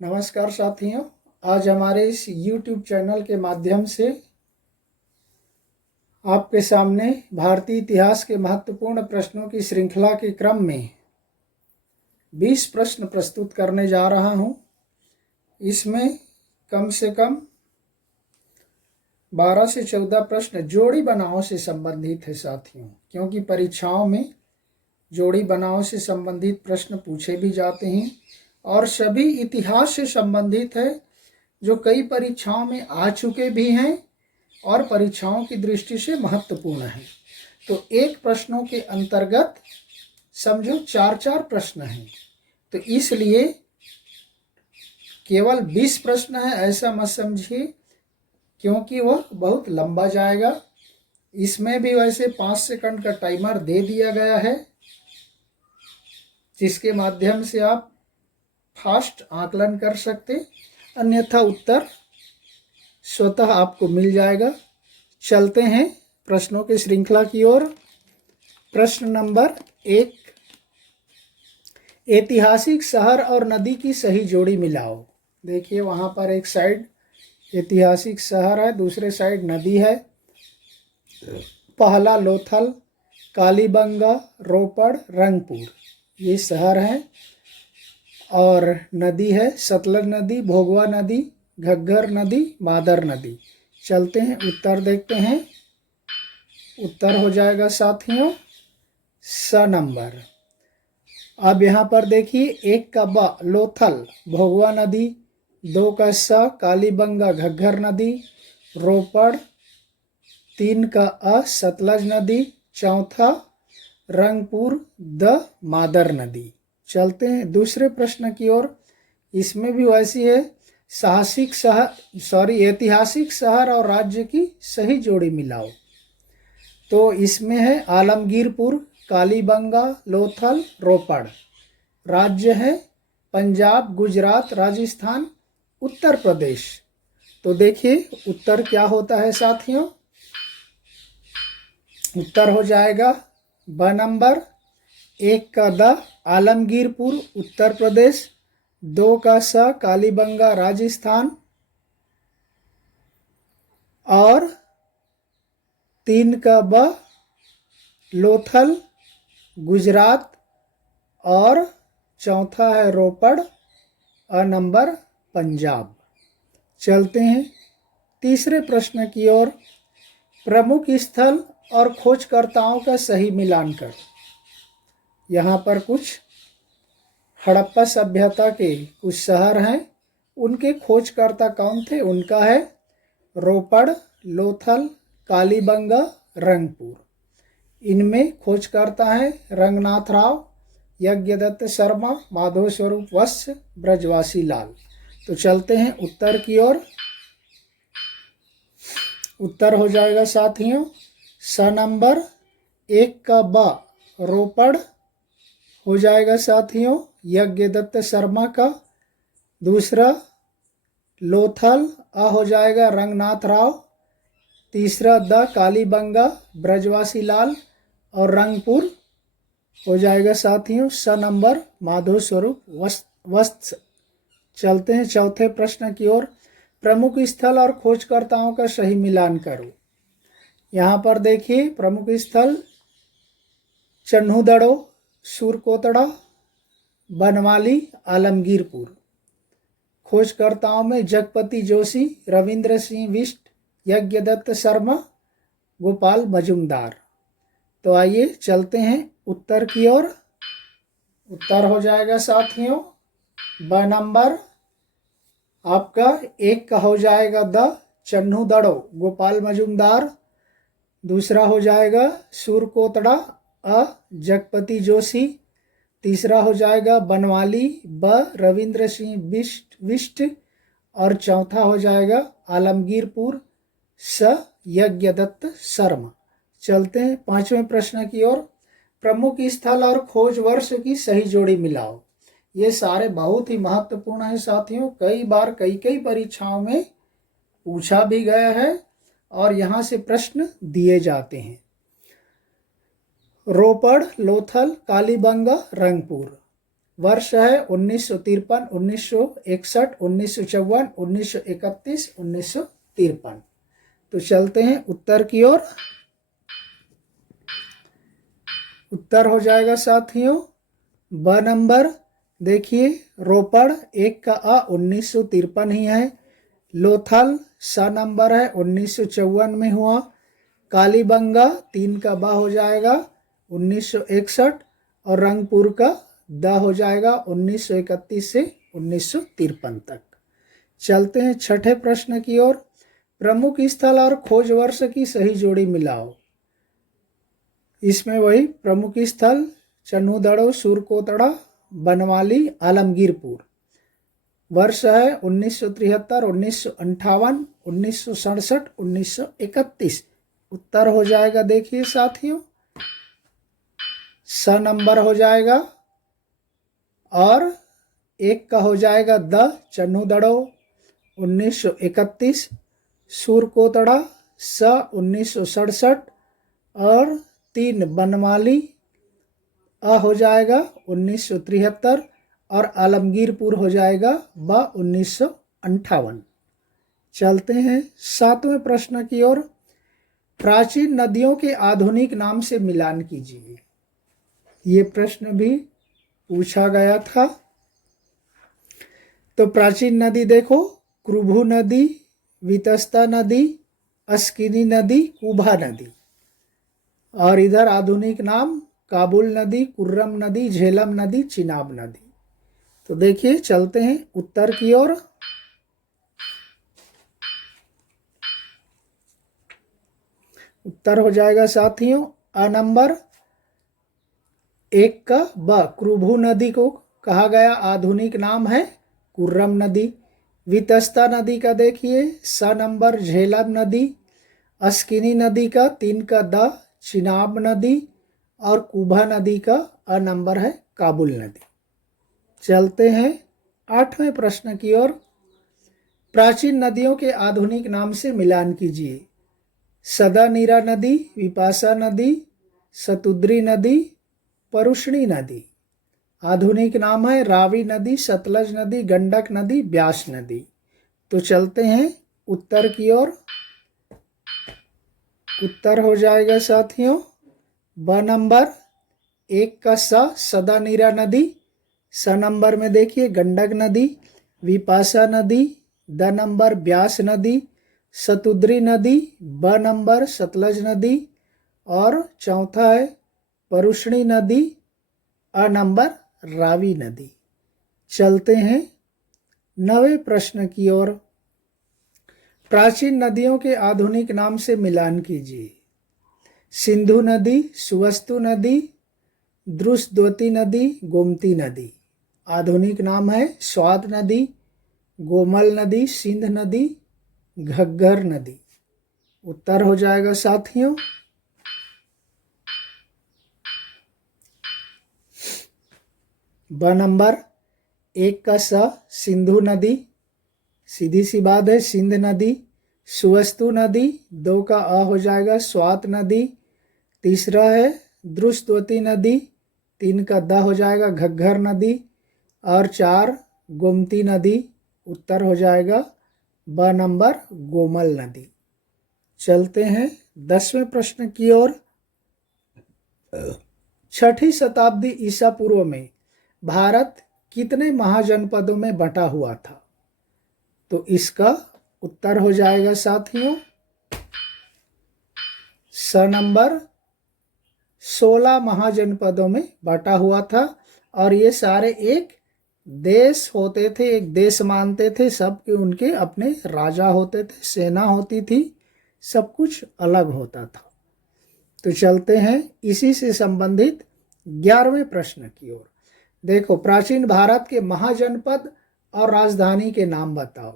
नमस्कार साथियों, आज हमारे इस YouTube चैनल के माध्यम से आपके सामने भारतीय इतिहास के महत्वपूर्ण प्रश्नों की श्रृंखला के क्रम में 20 प्रश्न प्रस्तुत करने जा रहा हूं। इसमें कम से कम 12 से 14 प्रश्न जोड़ी बनावों से संबंधित है साथियों, क्योंकि परीक्षाओं में जोड़ी बनावों से संबंधित प्रश्न पूछे भी जाते हैं और सभी इतिहास से संबंधित है, जो कई परीक्षाओं में आ चुके भी हैं और परीक्षाओं की दृष्टि से महत्वपूर्ण है। तो एक प्रश्नों के अंतर्गत समझो 4-4 प्रश्न हैं, तो इसलिए केवल 20 प्रश्न है ऐसा मत समझिए, क्योंकि वह बहुत लंबा जाएगा। इसमें भी वैसे 5 सेकंड का टाइमर दे दिया गया है, जिसके माध्यम से आप फास्ट आकलन कर सकते, अन्यथा उत्तर स्वतः आपको मिल जाएगा। चलते हैं प्रश्नों के श्रृंखला की ओर। प्रश्न नंबर 1, ऐतिहासिक शहर और नदी की सही जोड़ी मिलाओ। देखिए वहाँ पर एक साइड ऐतिहासिक शहर है, दूसरे साइड नदी है। पहला लोथल, कालीबंगा, रोपड़, रंगपुर, ये शहर हैं और नदी है सतलज नदी, भोगवा नदी, घग्गर नदी, मादर नदी। चलते हैं उत्तर देखते हैं। उत्तर हो जाएगा साथियों स नंबर। अब यहाँ पर देखिए 1 का ब लोथल भोगवा नदी, 2 का स कालीबंगा घग्गर नदी, रोपड़, 3 का अ सतलज नदी, चौथा रंगपुर द मादर नदी। चलते हैं दूसरे प्रश्न की ओर। इसमें भी वैसी है, ऐतिहासिक शहर और राज्य की सही जोड़ी मिलाओ। तो इसमें है आलमगीरपुर, कालीबंगा, लोथल, रोपड़। राज्य है पंजाब, गुजरात, राजस्थान, उत्तर प्रदेश। तो देखिए उत्तर क्या होता है साथियों। उत्तर हो जाएगा ब नंबर। 1 का द आलमगीरपुर उत्तर प्रदेश, 2 का स कालीबंगा राजस्थान और 3 का ब लोथल गुजरात और चौथा है रोपड़ अ नंबर पंजाब। चलते हैं तीसरे प्रश्न की ओर। प्रमुख स्थल और खोजकर्ताओं का सही मिलान कर। यहाँ पर कुछ हड़प्पा सभ्यता के कुछ शहर हैं, उनके खोजकर्ता कौन थे। उनका है रोपड़, लोथल, कालीबंगा, रंगपुर। इनमें खोजकर्ता है रंगनाथ राव, यज्ञदत्त शर्मा, माधव स्वरूप वत्स, ब्रजवासी लाल। तो चलते हैं उत्तर की ओर। उत्तर हो जाएगा साथियों स नंबर। 1 का ब रोपड़ हो जाएगा साथियों यज्ञदत्त शर्मा का। दूसरा लोथल अ हो जाएगा रंगनाथ राव। तीसरा द कालीबंगा ब्रजवासी लाल और रंगपुर हो जाएगा साथियों स नंबर माधव स्वरूप वत्स। चलते हैं चौथे प्रश्न की ओर। प्रमुख स्थल और खोजकर्ताओं का सही मिलान करो। यहाँ पर देखिए प्रमुख स्थल चन्हूदड़ो, सुरकोतड़ा, बनवाली, आलमगीरपुर। खोजकर्ताओं में जगपति जोशी, रविंद्र सिंह बिष्ट, यज्ञदत्त शर्मा, गोपाल मजुमदार। तो आइए चलते हैं उत्तर की ओर। उत्तर हो जाएगा साथियों ब नंबर। आपका 1 का हो जाएगा द चन्हूदड़ो गोपाल मजुमदार। दूसरा हो जाएगा सुरकोतड़ा अ जगपति जोशी। तीसरा हो जाएगा बनवाली ब रविंद्र सिंह बिष्ट और चौथा हो जाएगा आलमगीरपुर स यज्ञदत्त शर्मा। चलते हैं पांचवें प्रश्न की ओर। प्रमुख स्थल और खोज वर्ष की सही जोड़ी मिलाओ। ये सारे बहुत ही महत्वपूर्ण है साथियों, कई बार कई परीक्षाओं में पूछा भी गया है और यहाँ से प्रश्न दिए जाते हैं। रोपड़, लोथल, कालीबंगा, रंगपुर। वर्ष है 1953, 1961, 1954, 1931, 1953। तो चलते हैं उत्तर की ओर। उत्तर हो जाएगा साथियों ब नंबर। देखिए रोपड़ 1 का अ 1953 ही है। लोथल स नंबर है 1954 में हुआ। कालीबंगा 3 का ब हो जाएगा 1961 और रंगपुर का द हो जाएगा 1931 से 1953 तक। चलते हैं छठे प्रश्न की ओर। प्रमुख स्थल और खोज वर्ष की सही जोड़ी मिलाओ। इसमें वही प्रमुख स्थल चन्नूदड़ो, सूरकोतड़ा, बनवाली, आलमगीरपुर। वर्ष है 1973, 1958, 1967, 1931। उत्तर हो जाएगा देखिए साथियों स नंबर हो जाएगा और 1 का हो जाएगा द चन्नूदड़ो 1931, सूरकोतड़ा स 1967 और 3 बनवाली अ हो जाएगा 1973 और आलमगीरपुर हो जाएगा ब 1958। चलते हैं सातवें प्रश्न की ओर। प्राचीन नदियों के आधुनिक नाम से मिलान कीजिए। ये प्रश्न भी पूछा गया था। तो प्राचीन नदी देखो क्रुभु नदी, वितस्ता नदी, अस्किनी नदी, कुभा नदी। और इधर आधुनिक नाम काबुल नदी, कुर्रम नदी, झेलम नदी, चिनाब नदी। तो देखिए चलते हैं उत्तर की ओर। उत्तर हो जाएगा साथियों अ नंबर। 1 का ब क्रुभु नदी को कहा गया आधुनिक नाम है कुर्रम नदी। वितस्ता नदी का देखिए स नंबर झेलम नदी। अस्किनी नदी का 3 का द चिनाब नदी और कुभा नदी का अ नंबर है काबुल नदी। चलते हैं आठवें प्रश्न की ओर। प्राचीन नदियों के आधुनिक नाम से मिलान कीजिए। सदानीरा नदी, विपाशा नदी, सतुद्री नदी, परुष्णी नदी। आधुनिक नाम है रावी नदी, सतलज नदी, गंडक नदी, ब्यास नदी। तो चलते हैं उत्तर की ओर। उत्तर हो जाएगा साथियों ब नंबर। 1 का सदानीरा नदी। स नंबर में देखिए गंडक नदी, विपाशा नदी, द नंबर ब्यास नदी, सतुद्री नदी, ब नंबर सतलज नदी और चौथा है परुष्णी नदी, अ नंबर रावी नदी। चलते हैं 9वें प्रश्न की ओर। प्राचीन नदियों के आधुनिक नाम से मिलान कीजिए। सिंधु नदी, सुवस्तु नदी, द्रुस्द्वती नदी, गोमती नदी। आधुनिक नाम है स्वाद नदी, गोमल नदी, सिंध नदी, घग्गर नदी। उत्तर हो जाएगा साथियों ब नंबर। 1 का सिंधु नदी, सीधी सी बात है सिंध नदी। सुवस्तु नदी 2 का अ हो जाएगा स्वात नदी। तीसरा है द्रुस्द्वती नदी, 3 का द हो जाएगा घग्गर नदी और 4 गोमती नदी। उत्तर हो जाएगा ब नंबर गोमल नदी। चलते हैं 10वें प्रश्न की ओर। 6ठी शताब्दी ईसा पूर्व में भारत कितने महाजनपदों में बटा हुआ था? तो इसका उत्तर हो जाएगा साथियों स नंबर। 16 महाजनपदों में बटा हुआ था और ये सारे एक देश होते थे, एक देश मानते थे। सबके उनके अपने राजा होते थे, सेना होती थी, सब कुछ अलग होता था। तो चलते हैं इसी से संबंधित 11वें प्रश्न की ओर। देखो प्राचीन भारत के महाजनपद और राजधानी के नाम बताओ।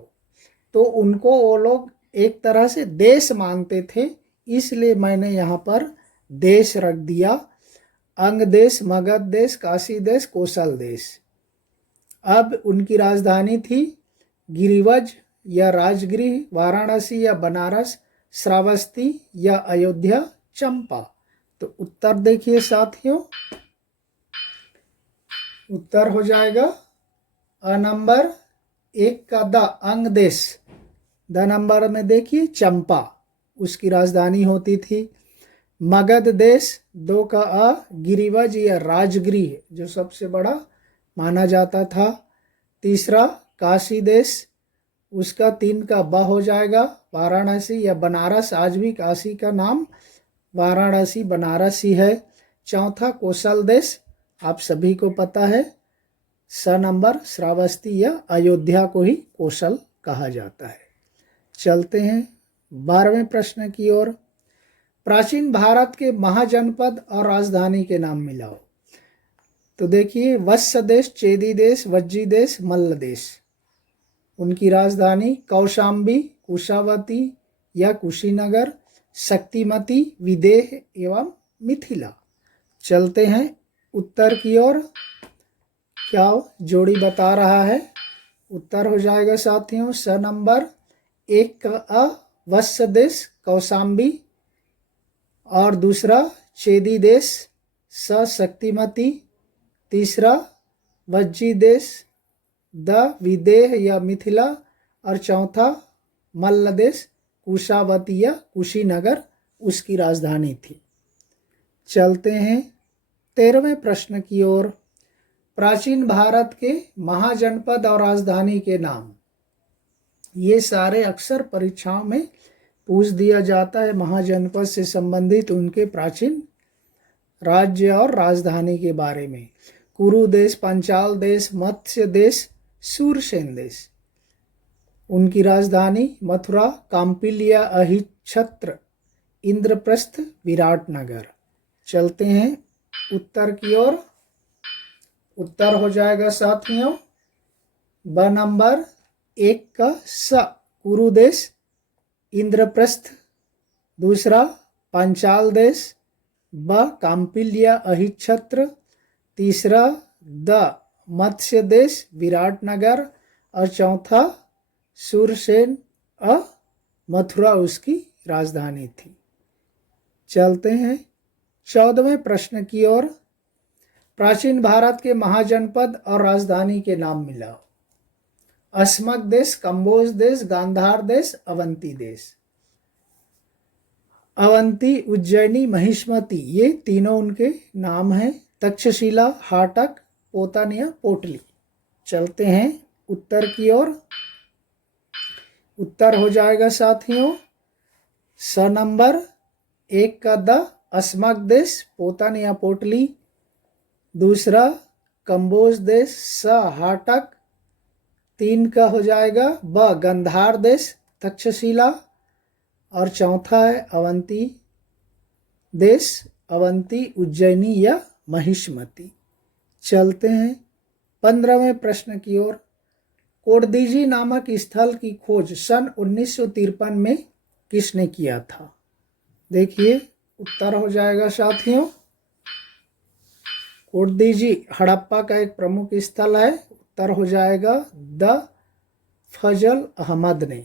तो उनको वो लोग एक तरह से देश मानते थे, इसलिए मैंने यहाँ पर देश रख दिया। अंग देश, मगध देश, काशी देश, कोसल देश। अब उनकी राजधानी थी गिरिवज या राजगृह, वाराणसी या बनारस, श्रावस्ती या अयोध्या, चंपा। तो उत्तर देखिए साथियों उत्तर हो जाएगा अ नंबर 1 का द अंग देश। द नंबर में देखिए चंपा, उसकी राजधानी होती थी। मगध देश 2 का अ गिरिवज या राजगृह जो सबसे बड़ा माना जाता था। तीसरा काशी देश, उसका 3 का ब हो जाएगा वाराणसी या बनारस, आज भी काशी का नाम वाराणसी बनारस ही है। चौथा कोसल देश, आप सभी को पता है, स नंबर श्रावस्ती या अयोध्या को ही कोसल कहा जाता है। चलते हैं 12वें प्रश्न की ओर। प्राचीन भारत के महाजनपद और राजधानी के नाम मिलाओ। तो देखिए वत्स देश, चेदी देश, वज्जी देश, मल्ल देश। उनकी राजधानी कौशाम्बी, कुशावती या कुशीनगर, शक्तिमती, विदेह एवं मिथिला। चलते हैं उत्तर की ओर। क्या जोड़ी बता रहा है? उत्तर हो जाएगा साथियों स नंबर 1 का अ वत्स देश कौशाम्बी, और दूसरा चेदी देश स शक्तिमती, तीसरा वज्जी देश द विदेह या मिथिला, और चौथा मल्ल देश कुशावती या कुशीनगर उसकी राजधानी थी। चलते हैं 13वें प्रश्न की ओर। प्राचीन भारत के महाजनपद और राजधानी के नाम। ये सारे अक्सर परीक्षाओं में पूछ दिया जाता है, महाजनपद से संबंधित उनके प्राचीन राज्य और राजधानी के बारे में। कुरु देश, पंचाल देश, मत्स्य देश, सूरसेन देश। उनकी राजधानी मथुरा, काम्पिलिया, अहिच्छत्र, इंद्रप्रस्थ, विराटनगर। चलते हैं उत्तर की ओर। उत्तर हो जाएगा साथियों ब नंबर 1 का स कुरु देश, इंद्रप्रस्थ, दूसरा पंचाल देश, ब काम्पिलिया अहिच्छत्र, तीसरा द मत्स्य देश विराटनगर, और चौथा सूरसेन मथुरा उसकी राजधानी थी। चलते हैं 14वें प्रश्न की ओर। प्राचीन भारत के महाजनपद और राजधानी के नाम मिलाओ। अस्मक देश, कंबोज देश, गांधार देश, अवंती देश। अवंती, उज्जैनी, महिष्मती, ये तीनों उनके नाम हैं। तक्षशिला, हाटक, पोतानिया, पोटली। चलते हैं उत्तर की ओर। उत्तर हो जाएगा साथियों स नंबर 1 का द अस्मक देश, पोतानिया, पोटली, दूसरा कंबोज देश स हाटक, 3 का हो जाएगा ब गंधार देश, तक्षशिला, और चौथा है अवंती देश, अवंती, उज्जैनी या महिष्मती। चलते हैं 15वें प्रश्न की ओर। कोडदीजी नामक स्थल की खोज सन 1953 में किसने किया था? देखिए उत्तर हो जाएगा साथियों कोडदीजी हड़प्पा का एक प्रमुख स्थल है। उत्तर हो जाएगा द फजल अहमद ने।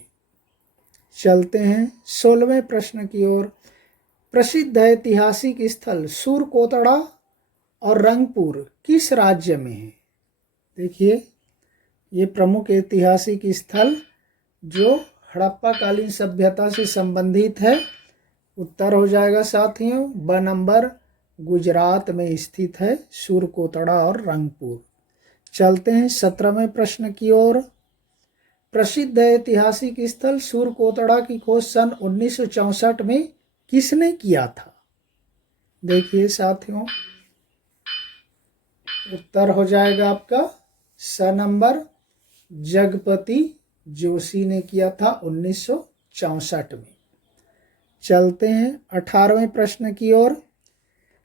चलते हैं 16वें प्रश्न की ओर। प्रसिद्ध ऐतिहासिक स्थल सूरकोतड़ा और रंगपुर किस राज्य में है? देखिए ये प्रमुख ऐतिहासिक स्थल जो हड़प्पा कालीन सभ्यता से संबंधित है। उत्तर हो जाएगा साथियों ब नंबर गुजरात में स्थित है सूरकोतड़ा और रंगपुर। चलते हैं 17वें प्रश्न की ओर। प्रसिद्ध ऐतिहासिक स्थल सूरकोतड़ा की खोज सन 1964 में किसने किया था? देखिए साथियों उत्तर हो जाएगा आपका स नंबर जगपति जोशी ने किया था 1964 में। चलते हैं 18वें प्रश्न की ओर।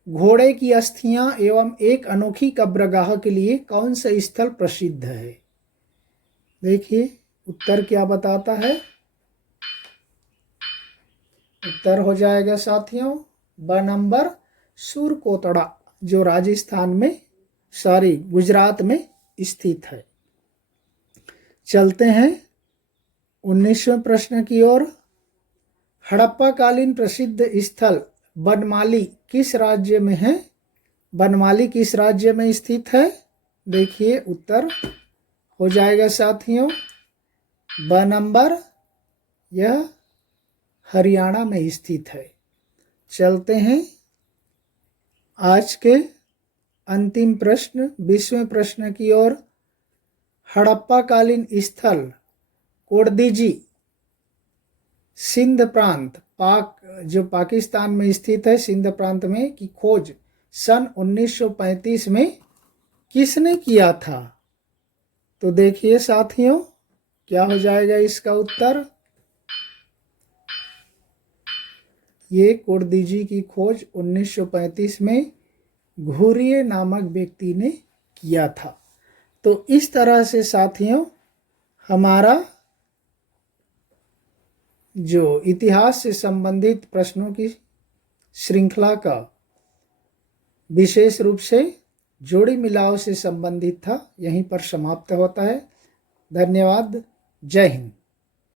घोड़े की अस्थियां एवं एक अनोखी कब्रगाह के लिए कौन सा स्थल प्रसिद्ध है? देखिए उत्तर क्या बताता है। उत्तर हो जाएगा साथियों ब नंबर सूरकोतड़ा जो राजस्थान में गुजरात में स्थित है। चलते हैं 19वें प्रश्न की ओर। हड़प्पा कालीन प्रसिद्ध स्थल बनमाली किस राज्य में है? बनमाली किस राज्य में स्थित है? देखिए उत्तर हो जाएगा साथियों ब नंबर, यह हरियाणा में स्थित है। चलते हैं आज के अंतिम प्रश्न 20वें प्रश्न की ओर। हड़प्पा कालीन स्थल कोडदीजी सिंध प्रांत जो पाकिस्तान में स्थित है, सिंध प्रांत में, की खोज सन 1935 में किसने किया था? तो देखिए साथियों क्या हो जाएगा इसका उत्तर। ये कोडदीजी की खोज 1935 में घुरिये नामक व्यक्ति ने किया था। तो इस तरह से साथियों हमारा जो इतिहास से संबंधित प्रश्नों की श्रृंखला का विशेष रूप से जोड़ी मिलाव से संबंधित था, यहीं पर समाप्त होता है। धन्यवाद। जय हिंद।